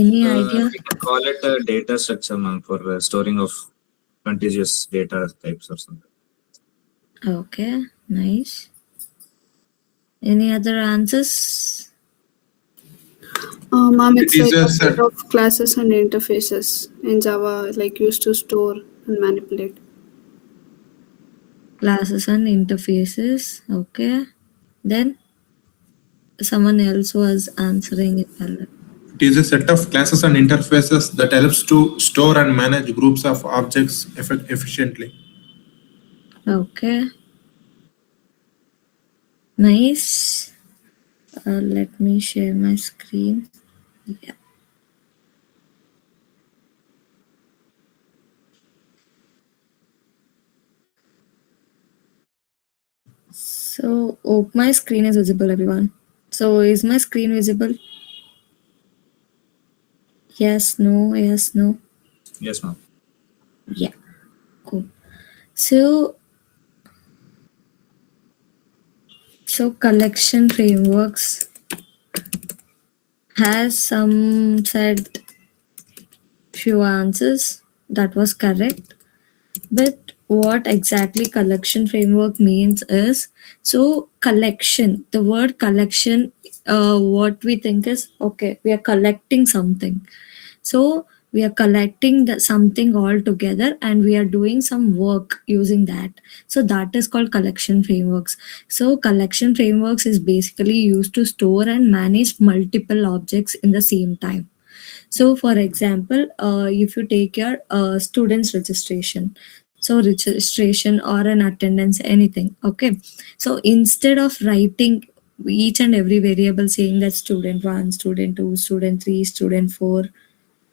Any idea? We can call it a data structure, ma'am, for storing of contiguous data types or something. Okay, nice. Any other answers? Ma'am, It it's is like a a set set. of classes and interfaces in Java, like used to store and manipulate. Classes and interfaces. Okay. Then someone else was answering it earlier. It is a set of classes and interfaces that helps to store and manage groups of objects efficiently. Okay. Nice. Let me share my screen. Yeah. So, oh, my screen is visible, everyone. So, is my screen visible? Yes, no, yes, no. Yes, ma'am. Yeah, cool. So, collection frameworks has some said few answers. That was correct. But what exactly collection framework means is, so collection, the word collection, what we think is, okay, we are collecting something. So we are collecting something all together and we are doing some work using that. So that is called collection frameworks. So collection frameworks is basically used to store and manage multiple objects in the same time. So, for example, if you take your students registration, so registration or an attendance, anything, okay. So instead of writing each and every variable saying that student 1, student 2, student 3, student 4,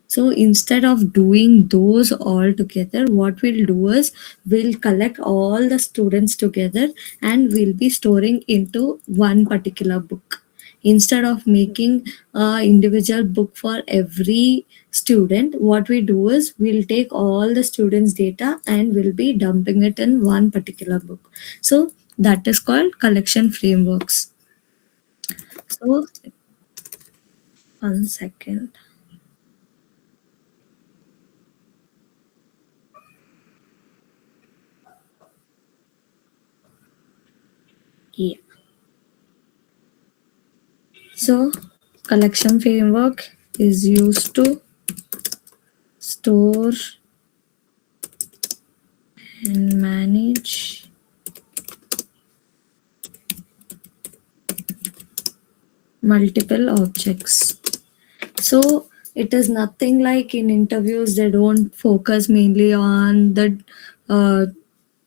so instead of doing those all together, what we'll do is we'll collect all the students together and we'll be storing into one particular book. Instead of making a individual book for every student, what we do is we'll take all the students' data and we'll be dumping it in one particular book. So that is called collection frameworks. So 1 second. Yeah. So, collection framework is used to store and manage multiple objects. So, it is nothing like in interviews, they don't focus mainly on uh,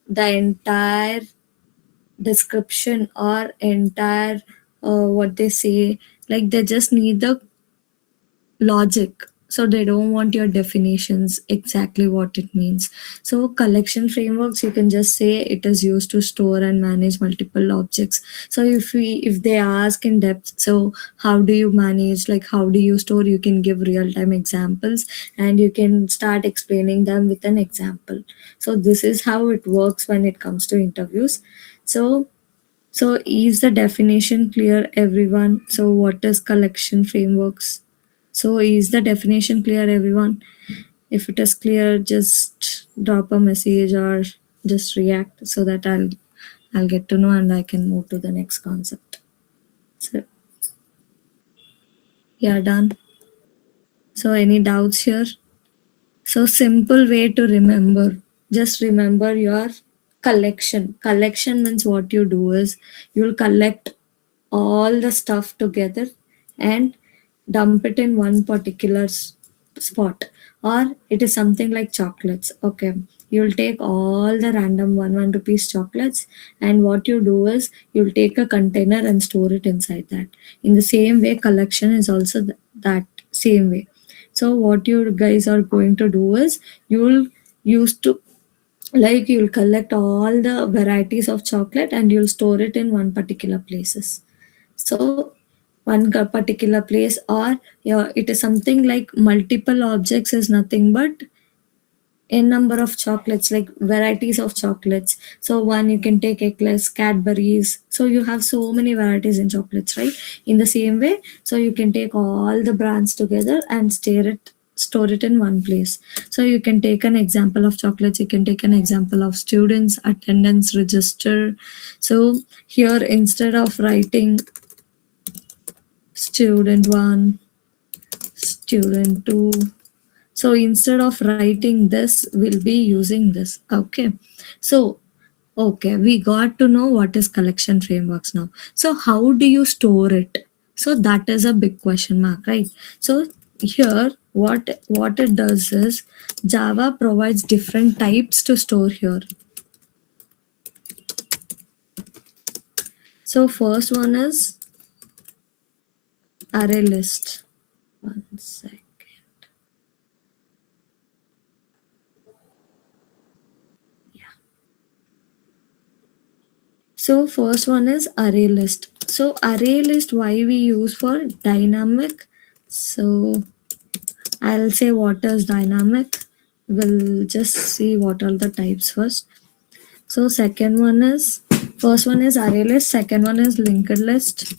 the entire description or entire what they say, like they just need the logic, so they don't want your definitions exactly what it means. So collection frameworks, you can just say it is used to store and manage multiple objects. So if they ask in depth, so how do you manage, like how do you store, you can give real time examples and you can start explaining them with an example. So this is how it works when it comes to interviews. So is the definition clear, everyone? So what is collection frameworks? So is the definition clear, everyone? If it is clear, just drop a message or just react so that I'll get to know and I can move to the next concept. So yeah, done. So any doubts here? So simple way to remember. Just remember your collection. Collection means what you do is you'll collect all the stuff together and dump it in one particular spot. Or it is something like chocolates. Okay. You'll take all the random 1 rupees chocolates, and what you do is you'll take a container and store it inside that. In the same way, collection is also that same way. So what you guys are going to do is you'll use to, like, you'll collect all the varieties of chocolate and you'll store it in one particular places. So one particular place, or yeah, it is something like multiple objects is nothing but n number of chocolates, like varieties of chocolates. So one, you can take Eclairs, Cadbury's. So you have so many varieties in chocolates, right? In the same way, so you can take all the brands together and store it in one place. So you can take an example of chocolates, you can take an example of students, attendance register. So here, instead of writing student 1, student 2, so instead of writing this, we'll be using this. Okay. So, okay, we got to know what is collection frameworks now. So how do you store it? So that is a big question mark, right? So here, what it does is Java provides different types to store here. So first one is array list. One sec. So first one is array list. So array list, why we use for dynamic. So I'll say what is dynamic. We'll just see what are the types first. So first one is array list, second one is linked list.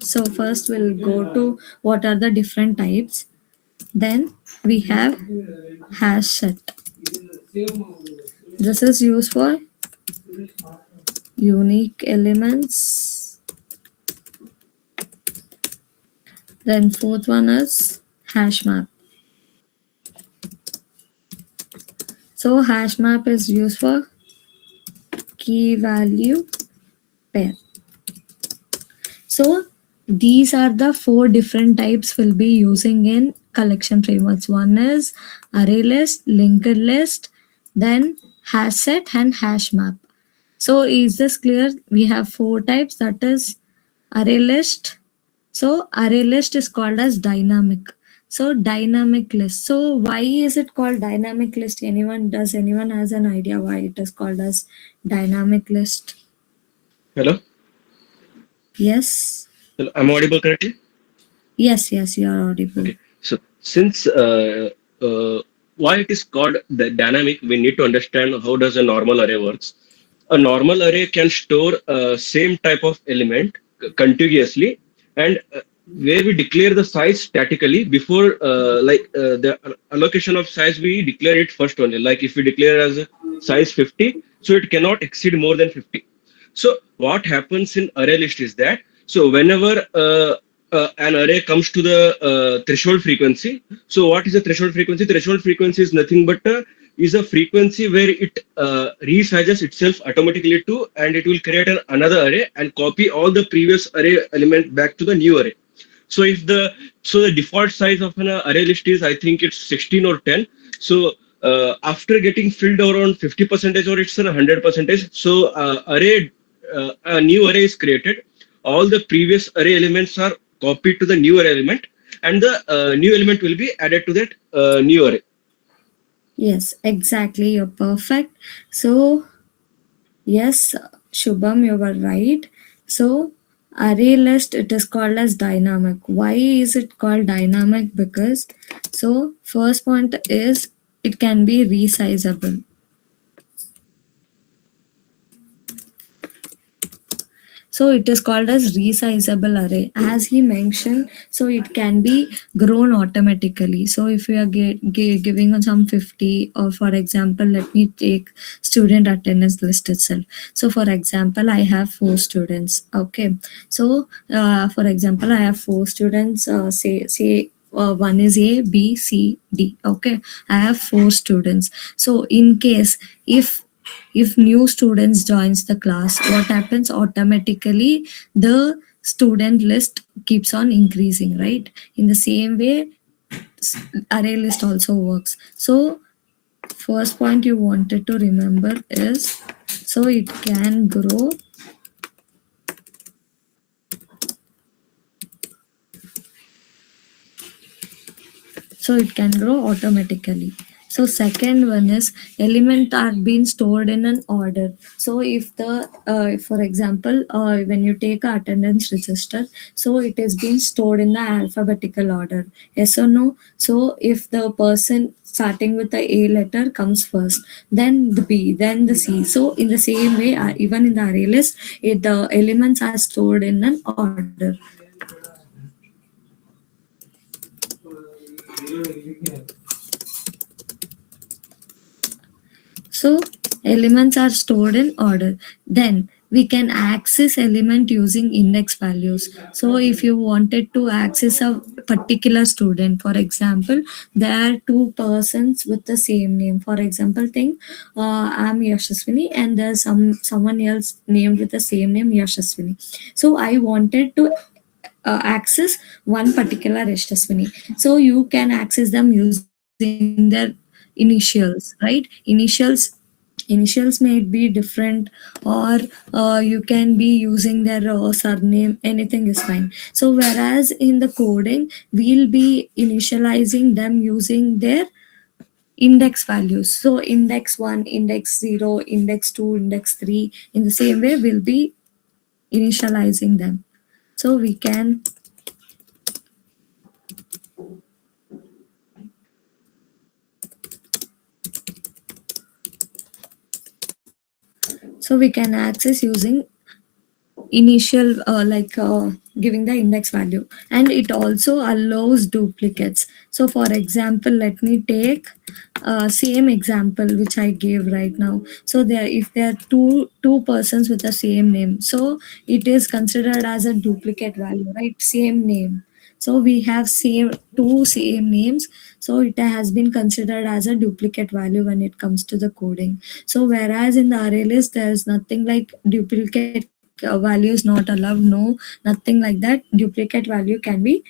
So first we'll go to what are the different types. Then we have hash set. This is used for unique elements. Then fourth one is hash map. So hash map is used for key value pair. So these are the 4 different types we'll be using in collection frameworks. One is array list, linked list, then hash set and hash map. So is this clear? We have 4 types, that is array list. So array list is called as dynamic. So dynamic list. So why is it called dynamic list? Does anyone has an idea why it is called as dynamic list? Hello? Yes. Hello, am I audible correctly? Yes, you are audible. Okay. So since why it is called the dynamic, we need to understand how does a normal array works. A normal array can store same type of element contiguously, and where we declare the size statically before the allocation of size, we declare it first only. Like if we declare as a size 50, so it cannot exceed more than 50. So what happens in array list is that, so whenever an array comes to the threshold frequency. So what is the threshold frequency? Threshold frequency is nothing but is a frequency where it resizes itself automatically to, and it will create another array and copy all the previous array element back to the new array. So if the default size of an array list is, I think it's 16 or 10. So after getting filled around 50% or it's 100%, so a new array is created. All the previous array elements are copied to the new array element, and the new element will be added to that new array. Yes, exactly. You're perfect. So, yes, Shubham, you were right. So, array list, it is called as dynamic. Why is it called dynamic? Because, so first point is it can be resizable. So it is called as resizable array. As he mentioned, so it can be grown automatically. So if we are giving some 50, or for example, let me take student attendance list itself. So for example, I have 4 students. Okay. So for example, I have 4 students, say one is A, B, C, D. Okay. I have 4 students. So in case if new students joins the class, what happens? Automatically the student list keeps on increasing, right? In the same way, array list also works. So first point you wanted to remember is, so it can grow automatically. So second one is element are being stored in an order. So if the for example when you take a attendance register, so it is being stored in the alphabetical order. Yes or no? So if the person starting with the A letter comes first, then the B, then the C. So in the same way, even in the array list, the elements are stored in an order. So elements are stored in order. Then we can access element using index values. So if you wanted to access a particular student, for example, there are two persons with the same name. For example, think I'm Yashaswini and there's someone else named with the same name Yashaswini. So I wanted to access one particular Yashaswini. So you can access them using their initials, right? Initials may be different, or you can be using their surname, anything is fine. So whereas in the coding we'll be initializing them using their index values. So index 1, index 0, index 2, index 3, in the same way we'll be initializing them. So we can access using initial giving the index value, and it also allows duplicates. So for example, let me take same example which I gave right now. So if there are two persons with the same name, so it is considered as a duplicate value, right? Same name. So we have two same names, so it has been considered as a duplicate value when it comes to the coding. So whereas in the array list there is nothing like duplicate value is not allowed, no, nothing like that. Duplicate value can be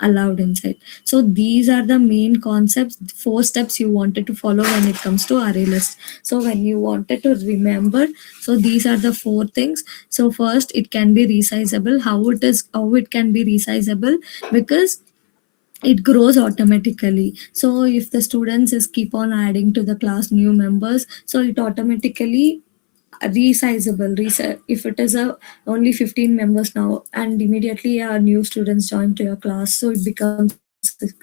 allowed inside. So these are the main concepts, 4 steps you wanted to follow when it comes to array list. So when you wanted to remember, so these are the 4 things. So first, it can be resizable. How it can be resizable? Because it grows automatically. So if the students is keep on adding to the class new members, so it automatically resizable. If it is a only 15 members now and immediately new students join to your class, so it becomes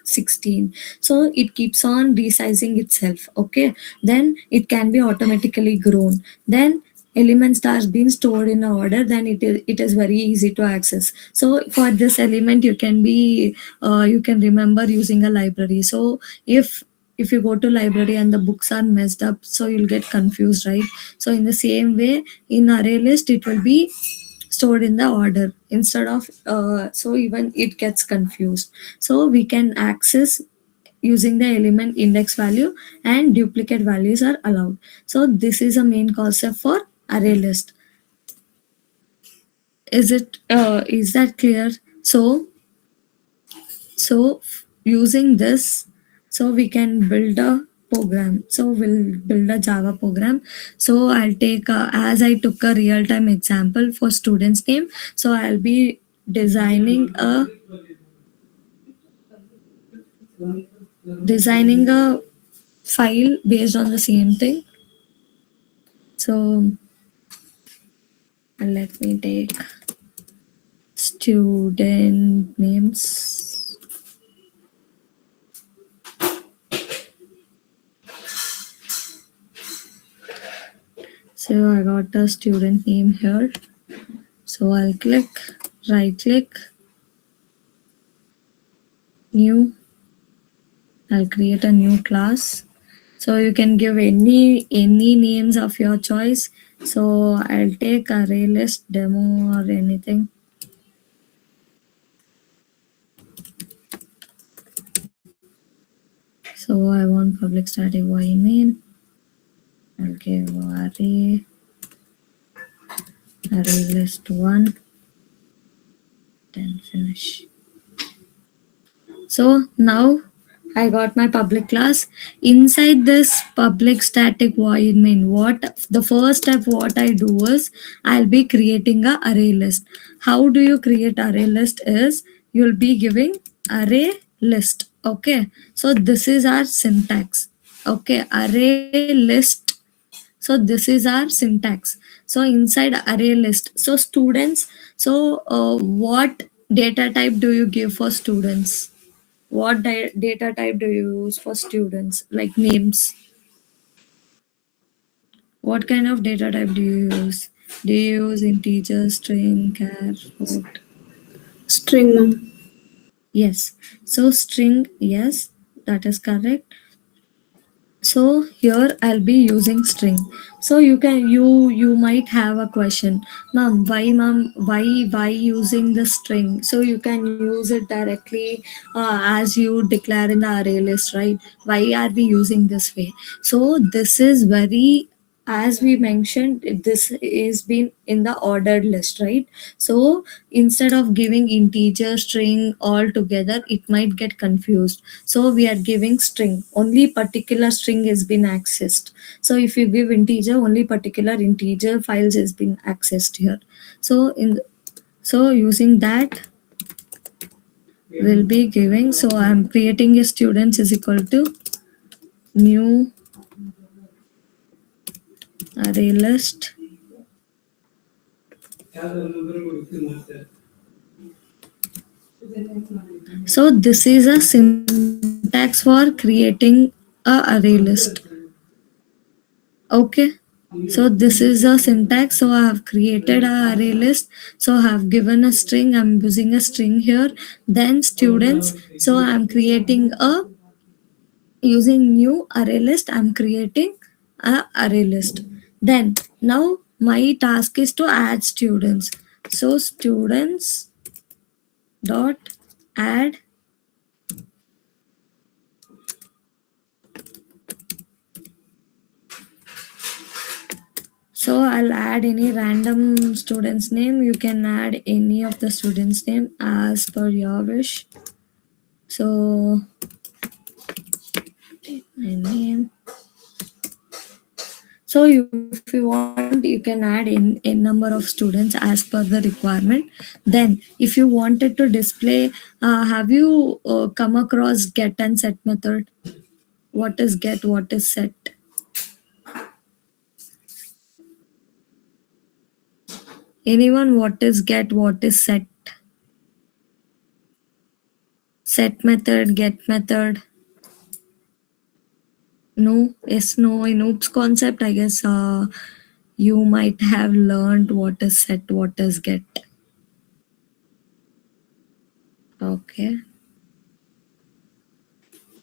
16. So it keeps on resizing itself. Okay, then it can be automatically grown. Then elements are being stored in order, then it is very easy to access. So for this element you can be you can remember using a library. So if you go to library and the books are messed up, so you'll get confused, right? So in the same way, in array list it will be stored in the order instead of so even it gets confused. So we can access using the element index value, and duplicate values are allowed. So this is a main concept for array list. Is that clear? So using this, so we can build a program. So we'll build a Java program. So I'll take as I took a real-time example for student's name. So I'll be designing a file based on the same thing. So let me take student names. So I got the student name here. So I'll right click, new. I'll create a new class. So you can give any names of your choice. So I'll take array list demo or anything. So I want public static void main. I'll give array list 1, then finish. So now I got my public class. Inside this public static void main, the first step what I do is I'll be creating a array list. How do you create array list is you'll be giving array list. Okay, so this is our syntax. Okay, array list. So this is our syntax. So inside array list, so students, so what data type do you give for students? What data type do you use for students, like names? What kind of data type do you use? Do you use integer, string, char, float? String, ma'am. Yes. So string, yes, that is correct. So here I'll be using string. So you might have a question, ma'am, why using the string? So you can use it directly as you declare in the array list, right? Why are we using this way? So this is very, as we mentioned, this is been in the ordered list, right? So instead of giving integer string all together, it might get confused. So we are giving string, only particular string has been accessed. So if you give integer, only particular integer files has been accessed here. So so using that, we'll be giving, so I'm creating a students is equal to new array list. So this is a syntax for creating a array list. Okay. So this is a syntax. So I have created a array list. So I have given a string. I'm using a string here. Then students. So I'm creating a, using new array list. I'm creating a array list. Then now my task is to add students. So students dot add. So I'll add any random student's name. You can add any of the student's name as per your wish. So my name. So if you want, you can add in a number of students as per the requirement. Then if you wanted to display, have you come across get and set method? What is get? What is set? Anyone, what is get? What is set? Set method, get method. No, yes, no. In OOPS concept, I guess you might have learned what is set, what is get. Okay.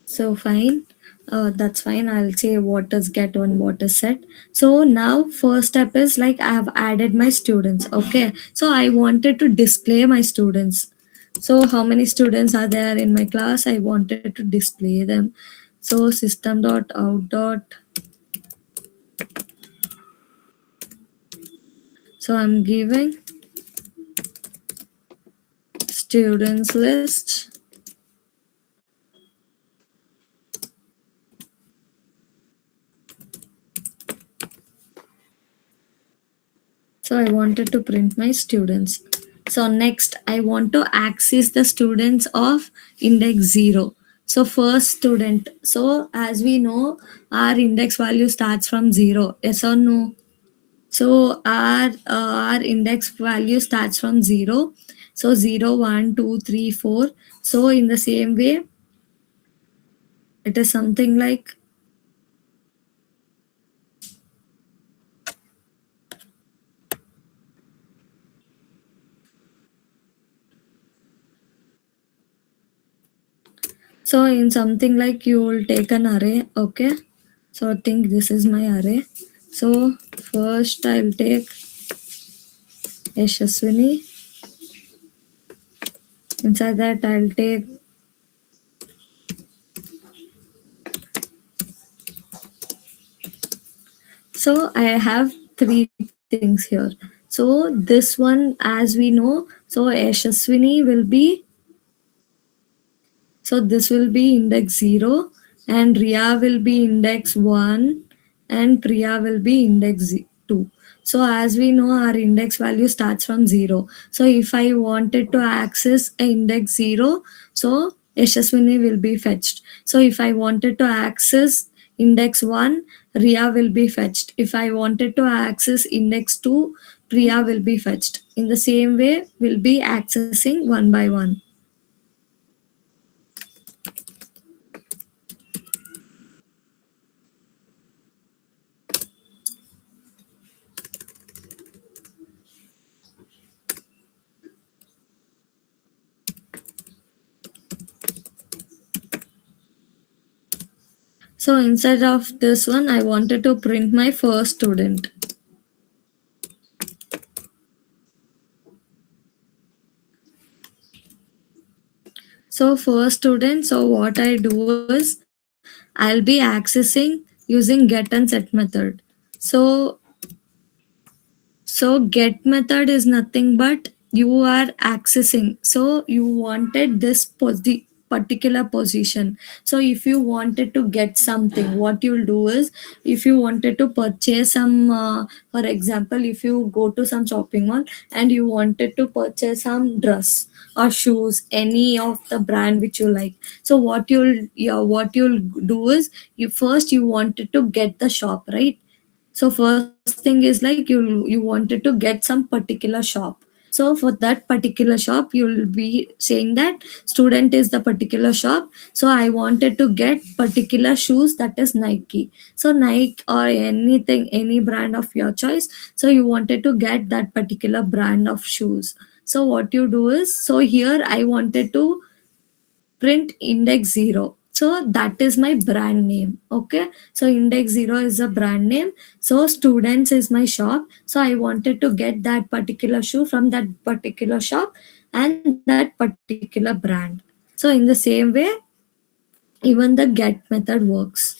So fine. That's fine. I'll say what is get and what is set. So now first step is like I have added my students. Okay. So I wanted to display my students. So how many students are there in my class? I wanted to display them. So system dot out dot. So I'm giving students list. So I wanted to print my students. So next I want to access the students of index 0. So first student. So as we know, our index value starts from 0. Yes or no? So our index value starts from 0. So 0, 1, 2, 3, 4. So in the same way, it is something like so in something like you will take an array. Okay. So I think this is my array. So first I'll take Yashaswini. Inside that I'll take so I have three things here. So this one, as we know, so Yashaswini will be, so this will be index 0 and Riya will be index 1 and Priya will be index 2. So as we know, our index value starts from 0. So if I wanted to access a index 0, so Yashaswini will be fetched. So if I wanted to access index 1, Ria will be fetched. If I wanted to access index 2, Priya will be fetched. In the same way, we'll be accessing one by one. So instead of this one, I wanted to print my first student. So first student, so what I do is I'll be accessing using get and set method. So get method is nothing but you are accessing. So you wanted this particular position. So if you wanted to get something, what you'll do is, if you wanted to purchase some, for example, if you go to some shopping mall and you wanted to purchase some dress or shoes, any of the brand which you like. So what you'll do is, you wanted to get the shop, right? So first thing is like you wanted to get some particular shop. So for that particular shop, you'll be saying that student is the particular shop. So I wanted to get particular shoes, that is Nike. So Nike or anything, any brand of your choice. So you wanted to get that particular brand of shoes. So what you do is, so here I wanted to print index 0. So that is my brand name. Okay, so index 0 is a brand name. So students is my shop. So I wanted to get that particular shoe from that particular shop and that particular brand. So in the same way, even the get method works.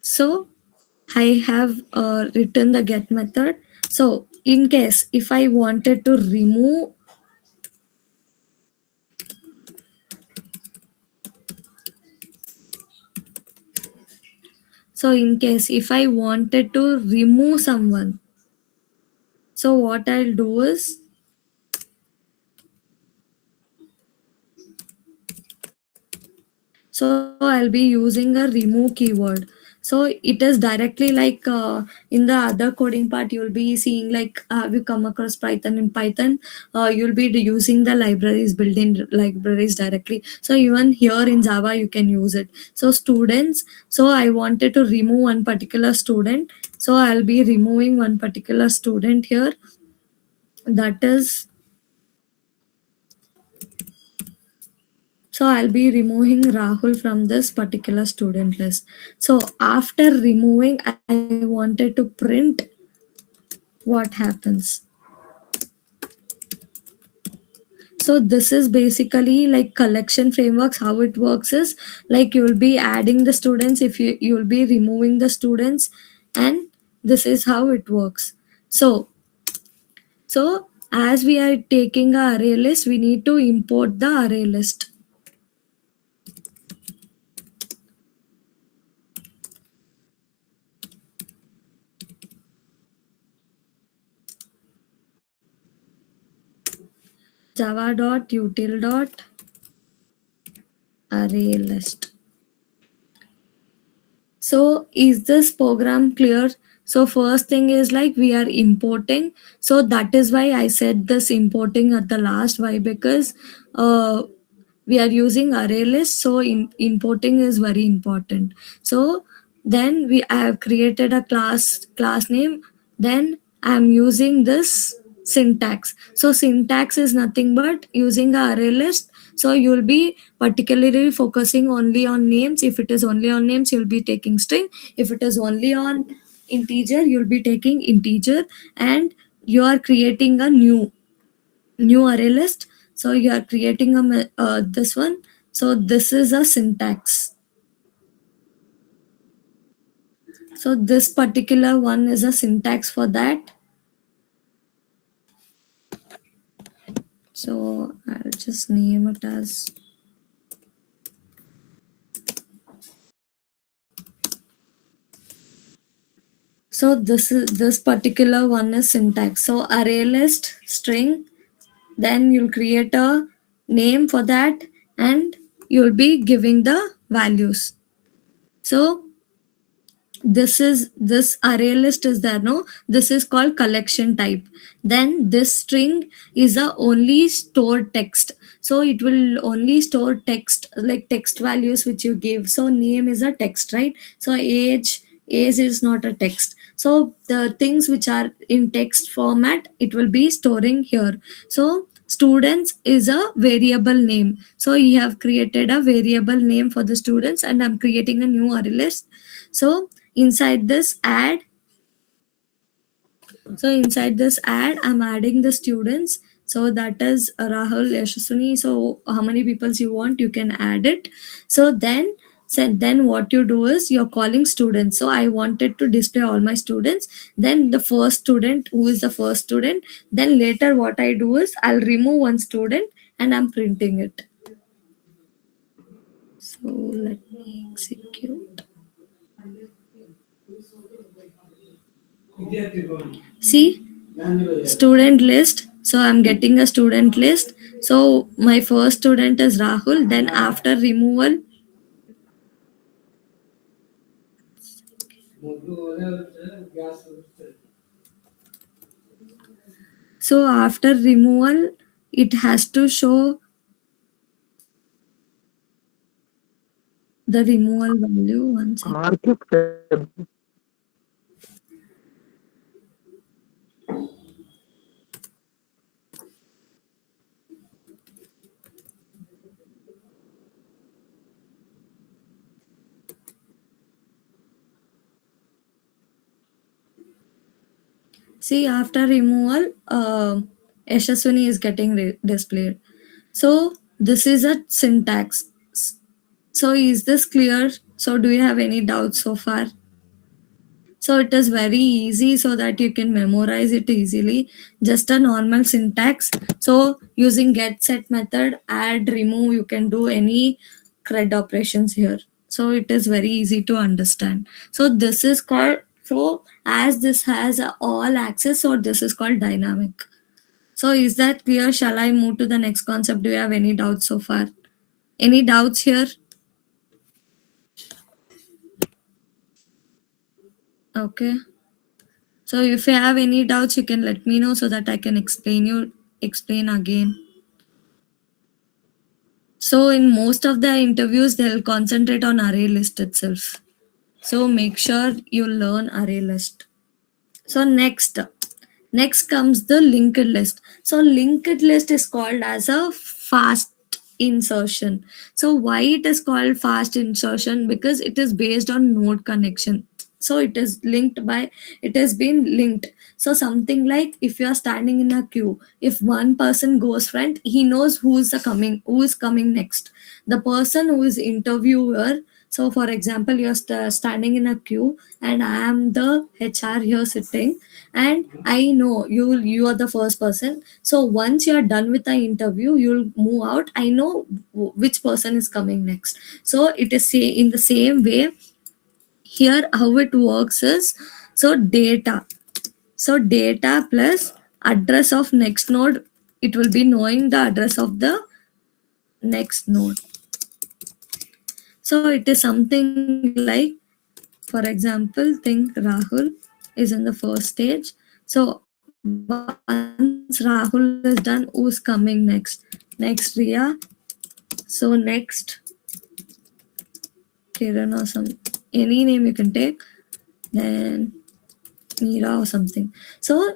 So I have written the get method. So in case if I wanted to remove, so in case if I wanted to remove someone, so what I'll do is, so I'll be using a remove keyword. So it is directly like in the other coding part, you'll be seeing like, have you come across Python? In Python, you'll be using the libraries, built-in libraries directly. So even here in Java, you can use it. So students, so I wanted to remove one particular student. So I'll be removing one particular student here. That is, so I'll be removing Rahul from this particular student list. So after removing, I wanted to print what happens. So this is basically like collection frameworks. How it works is like you'll be adding the students, if you'll be removing the students, and this is how it works. So as we are taking a array list, we need to import the array list. java.util.array list. So is this program clear? So first thing is like we are importing. So that is why I said this importing at the last. Why? Because we are using array list. So importing is very important. So then I have created a class name. Then I'm using this syntax. So syntax is nothing but using a array list. So you'll be particularly focusing only on names. If it is only on names, you'll be taking string. If it is only on integer, you'll be taking integer, and you are creating a new array list. So you are creating a this one. So this is a syntax. So this particular one is a syntax for that. So I'll just name it as, so this particular one is syntax. So array list string, then you'll create a name for that, and you'll be giving the values. So this array list is there, no? This is called collection type. Then this string is a only stored text, so it will only store text, like text values which you give. So name is a text, right? So age is not a text. So the things which are in text format, it will be storing here. So students is a variable name, so you have created a variable name for the students, and I'm creating a new array list. So inside this add, I'm adding the students. So that is Rahul, Yashaswini. So how many people you want, you can add it. So then what you do is you're calling students. So I wanted to display all my students, then the first student, who is the first student. Then later what I do is I'll remove one student and I'm printing it. So let me execute. See, student list. So I'm getting a student list. So my first student is Rahul. Then after removal, it has to show the removal value. One second. See, after removal, Yashaswini is getting displayed. So this is a syntax. So is this clear? So do you have any doubts so far? So it is very easy, so that you can memorize it easily. Just a normal syntax. So using get set method, add, remove, you can do any CRUD operations here. So it is very easy to understand. So this is called, so as this has all access, so this is called dynamic. So is that clear? Shall I move to the next concept? Do you have any doubts so far? Any doubts here? Okay. So if you have any doubts, you can let me know so that I can explain again. So in most of the interviews, they'll concentrate on array list itself. So make sure you learn array list. So next comes the linked list. So linked list is called as a fast insertion. So why it is called fast insertion? Because it is based on node connection. So it is it has been linked. So something like if you are standing in a queue, if one person goes front, he knows who is coming next. The person who is interviewer. So for example, you're standing in a queue and I am the HR here sitting, and I know you are the first person. So once you are done with the interview, you'll move out. I know which person is coming next. So it is in the same way here. How it works is, so data plus address of next node, it will be knowing the address of the next node. So it is something like, for example, think Rahul is in the first stage. So once Rahul is done, who's coming next? Next Riya. So next Kiran or any name you can take. Then Meera or something. So